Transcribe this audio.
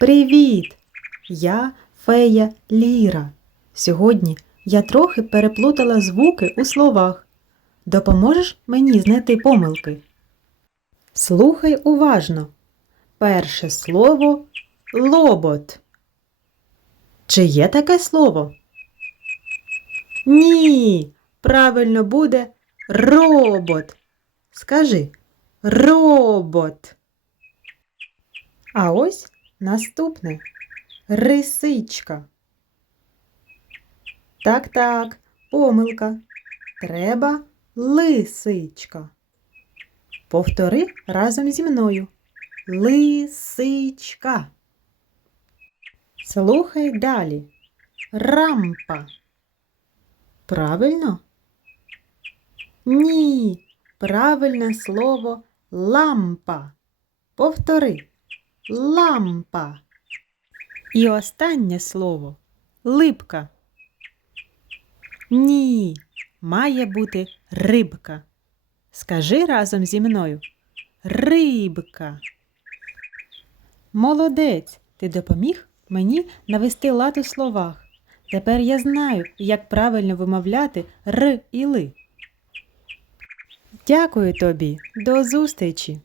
Привіт! Я фея Ліра. Сьогодні я трохи переплутала звуки у словах. Допоможеш мені знайти помилки? Слухай уважно. Перше слово лобот. Чи є таке слово? Ні. Правильно буде робот. Скажи робот. А ось наступне рисичка. Так, так, помилка. Треба лисичка. Повтори разом зі мною. Лисичка. Слухай далі. Рампа. Правильно? Ні. Правильне слово лампа. Повтори. Лампа. І останнє слово липка. Ні, має бути рибка. Скажи разом зі мною. Рибка. Молодець, ти допоміг мені навести лад у словах. Тепер я знаю, як правильно вимовляти р і ли. Дякую тобі. До зустрічі!